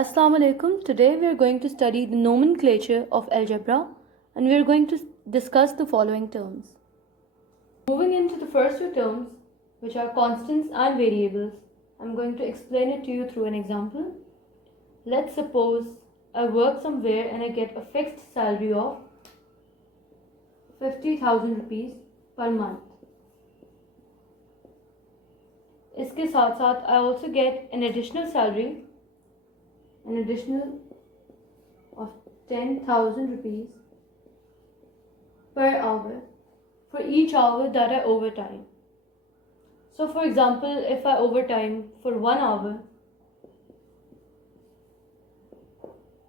Assalamu alaikum. Today we are going to study the nomenclature of algebra and we are going to discuss the following terms. Moving into the first two terms, which are constants and variables, I'm going to explain it to you through an example. Let's suppose I work somewhere and I get a fixed salary of 50,000 rupees per month. इसके साथ साथ I also get an additional salary, an additional of 10,000 rupees per hour for each hour that I overtime. So for example, if I overtime for 1 hour,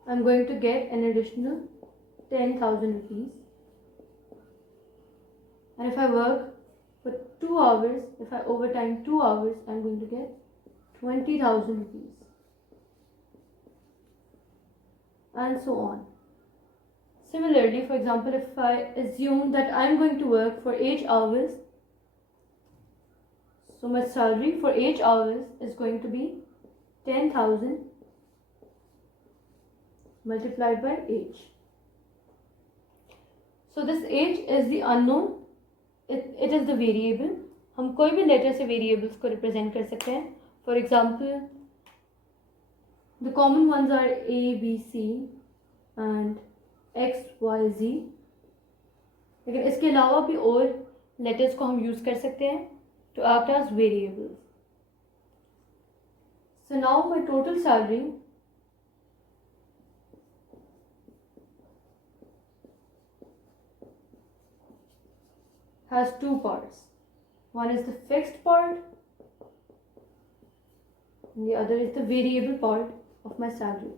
I'm going to get an additional 10,000 rupees. And if I work for 2 hours, if I overtime 2 hours, I'm going to get 20,000 rupees. And so on. Similarly, for example, if I assume that I'm going to work for 8 hours, so my salary for 8 hours is going to be 10,000 multiplied by h. So this h is the unknown, it is the variable. हम कोई भी letter से variables को represent कर सकते हैं. For example the common ones are a, b, c and x, y, z. लेकिन इसके अलावा भी और लेटर्स को हम यूज़ कर सकते हैं to act as variables. So now my total salary has two parts. One is the fixed part and the other is the variable part of my salary.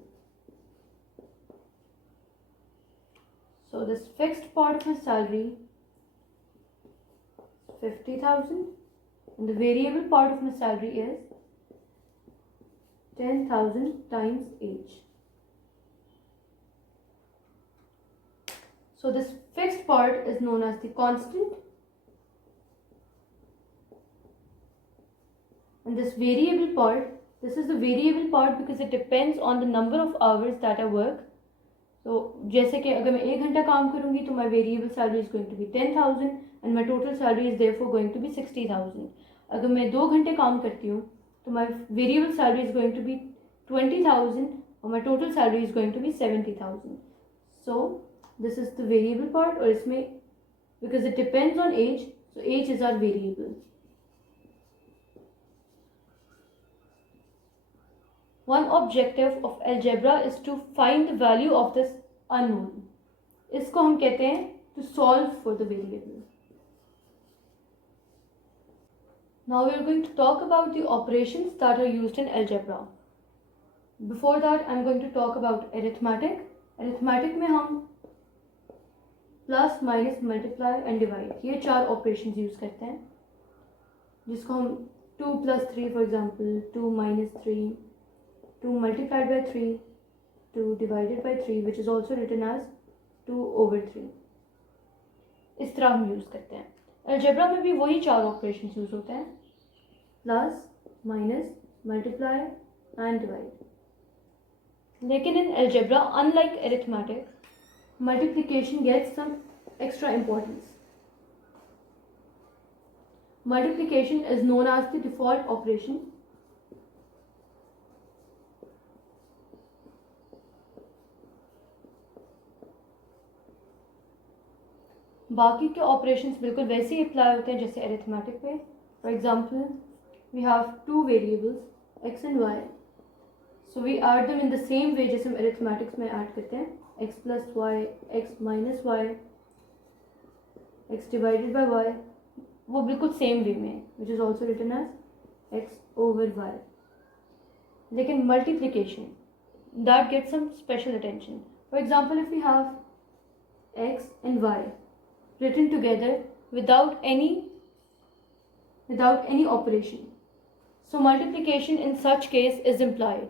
So this fixed part of my salary is 50,000 and the variable part of my salary is 10,000 times h. So this fixed part is known as the constant and this variable part, this is the variable part because it depends on the number of hours that I work. So जैसे कि अगर मैं 1 घंटा काम करूँगी तो my variable salary is going to be 10,000 and my total salary is therefore going to be 60,000. अगर मैं 2 घंटे काम करती हूँ तो my variable salary is going to be 20,000 और my total salary is going to be 70,000. So this is the variable part और इसमें because it depends on age, so age is our variable. One objective of algebra is to find the value of this unknown. इसको हम कहते हैं to solve for the variable. Now we are going to talk about the operations that are used in algebra. Before that, I'm going to talk about arithmetic. Arithmetic में हम plus, minus, multiply and divide ये 4 operations use करते हैं जिसको हम 2 plus 3 for example, 2 minus 3, 2 multiplied by 3, 2 divided by 3 which is also written as 2 over 3. इस तरह हम यूज़ करते हैं. अलजेब्रा में भी वही 4 ऑपरेशंस यूज़ होते हैं plus, minus, multiply and divide. लेकिन in algebra unlike arithmetic, multiplication gets some extra importance. Multiplication is known as the default operation. बाकी के ऑपरेशंस बिल्कुल वैसे ही अप्लाई होते हैं जैसे अरिथमेटिक पे. For example we have 2 variables x and y, so we add them in the same way जैसे हम अरिथमेटिक्स में ऐड करते हैं x plus y, x minus y, x divided by y, वो बिल्कुल सेम वे में which is also written as x over y. लेकिन multiplication that get some special attention. For example if we have x and y written together without any operation. So multiplication in such case is implied.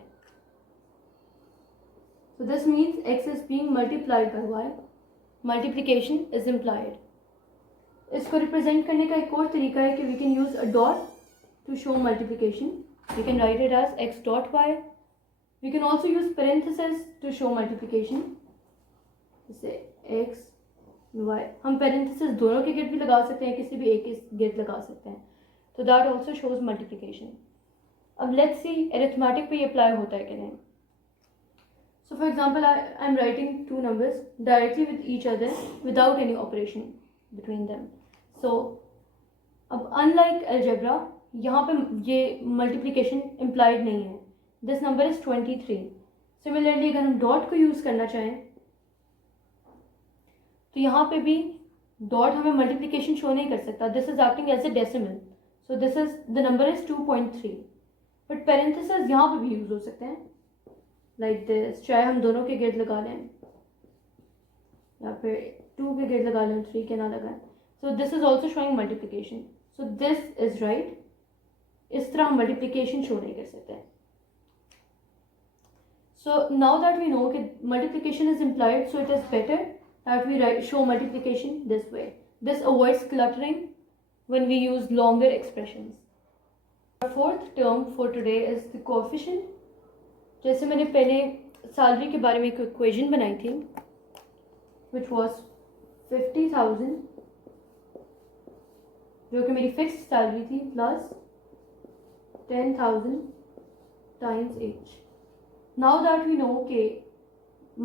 So this means x is being multiplied by y. Multiplication is implied. इसको represent करने का एक और तरीका है कि we can use a dot to show multiplication. We can write it as x dot y We can also use parentheses to show multiplication. जैसे x y, हम parentheses दोनों के गिर्द भी लगा सकते हैं, किसी भी एक के गिर्द लगा सकते हैं. तो that also shows multiplication. अब let's see arithmetic पे ये apply होता है कि नहीं. So for example, I'm writing two numbers directly with each other without any operation between them. So अब unlike algebra, यहाँ पे ये multiplication implied नहीं है. This number is 23. Similarly, अगर हम डॉट को यूज़ करना चाहें तो यहाँ पे भी डॉट हमें मल्टीप्लिकेशन शो नहीं कर सकता. This is acting as a decimal. So this is the number is 2.3. But parenthesis यहाँ पे भी यूज हो सकते हैं लाइक दिस. चाहे हम दोनों के गिर्द लगा लें या फिर 2 के गिर्द लगा लें, 3 के ना लगाएं. सो this is also showing multiplication. So this is right. इस तरह हम मल्टीप्लिकेशन शो नहीं कर सकते. So now that we know that multiplication is implied, so it is better that we show multiplication this way. This avoids cluttering when we use longer expressions. Our fourth term for today is the coefficient. जैसे मैंने पहले salary के बारे में एक equation बनाई थी which was 50,000 जो कि मेरी फिक्स्ड सैलरी थी plus 10,000 times each. Now that we know okay,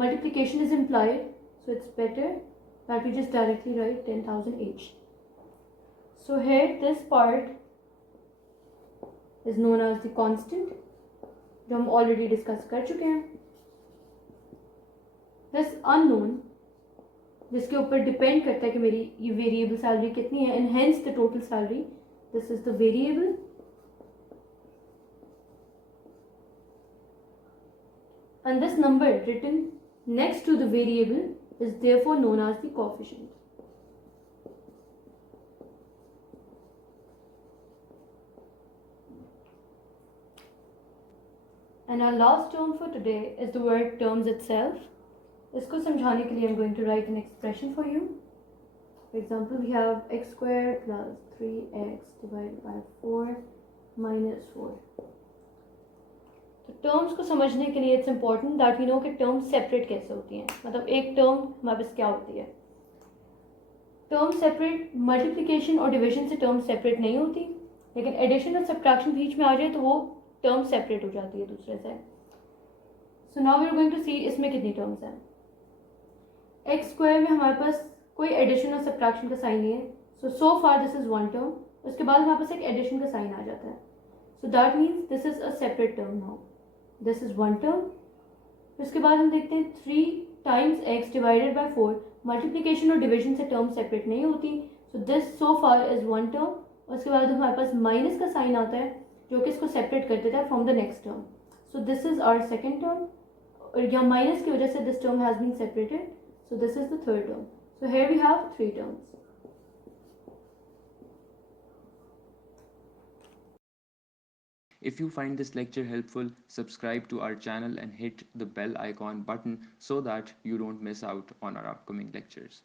multiplication is implied, so it's better that we just directly write 10,000 each. So here this part is known as the constant, जो हम already discuss कर चुके हैं. This unknown, जिसके ऊपर depend करता है कि मेरी ये variable salary कितनी है, and hence the total salary. This is the variable. And this number written next to the variable is therefore known as the coefficient. And our last term for today is the word terms itself. इसको समझाने के लिए I'm going to write an expression for you. For example, we have x squared plus 3x divided by 4 minus 4. तो terms को समझने के लिए it's important that we know कि टर्म्स सेपरेट कैसे होती हैं. मतलब एक टर्म हमारे पास क्या होती है. टर्म सेपरेट मल्टीप्लिकेशन और डिवीजन से टर्म सेपरेट नहीं होती, लेकिन एडिशन और सब्ट्रैक्शन बीच में आ जाए तो वो टर्म सेपरेट हो जाती है दूसरे से. So now we are going to see इसमें कितनी टर्म्स हैं. एक्स स्क्वायर में हमारे पास कोई एडिशन और सब्ट्रैक्शन का साइन नहीं है. So far this is one term. उसके बाद हमारे पास एक एडिशन का साइन आ जाता है. So that means this is a separate term. Now this is one term. उसके बाद हम देखते हैं 3 times x divided by 4. Multiplication और डिवीजन से टर्म सेपरेट नहीं होती. So this so far is one term. उसके बाद हमारे पास माइनस का साइन आता है जो कि इसको सेपरेट कर देता है from the next term. So this is our second term. और यहाँ माइनस की वजह से this term has been separated. So this is the third term. So here we have 3 terms. If you find this lecture helpful, subscribe to our channel and hit the bell icon button so that you don't miss out on our upcoming lectures.